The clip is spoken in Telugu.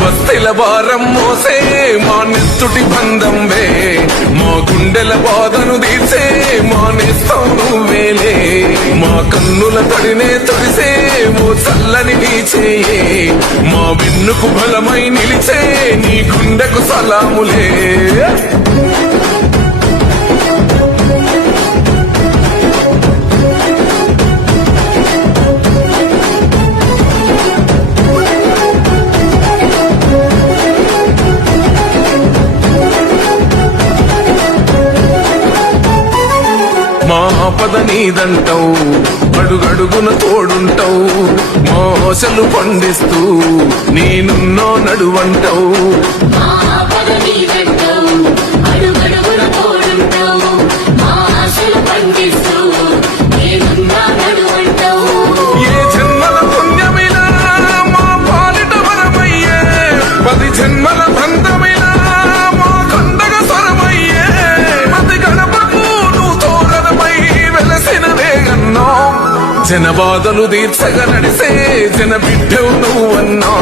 బస్తెల భారం మోసే మా నెత్తుటి బంధంవే, మా గుండెల బాధను తీర్చే మా నేస్తం నువ్వేలే. మా కన్నుల తడినే తొడిసే ఓ చల్లని నీచేయే, మా వెన్నుకు బలమై నిలిచే నీ గుండెకు సలాములే. మా ఆపద నీదంటావు, అడుగడుగున తోడుంటావు, మా ఆశలు పండిస్తూ నేనున్నో నడువంటావు. ఏ జన్మల పుణ్యమిలా మా పాలిట వరమయ్యే, 10 జన్మల బంధమిలా మా కండగ స్వరమయ్యే. ప్రతి గడపకు నువ్వు తోరణమై వెలసినదే అన్నా, జన బాధలు తీర్చగ నడిసే జన బిడ్డవు నువ్వన్నా.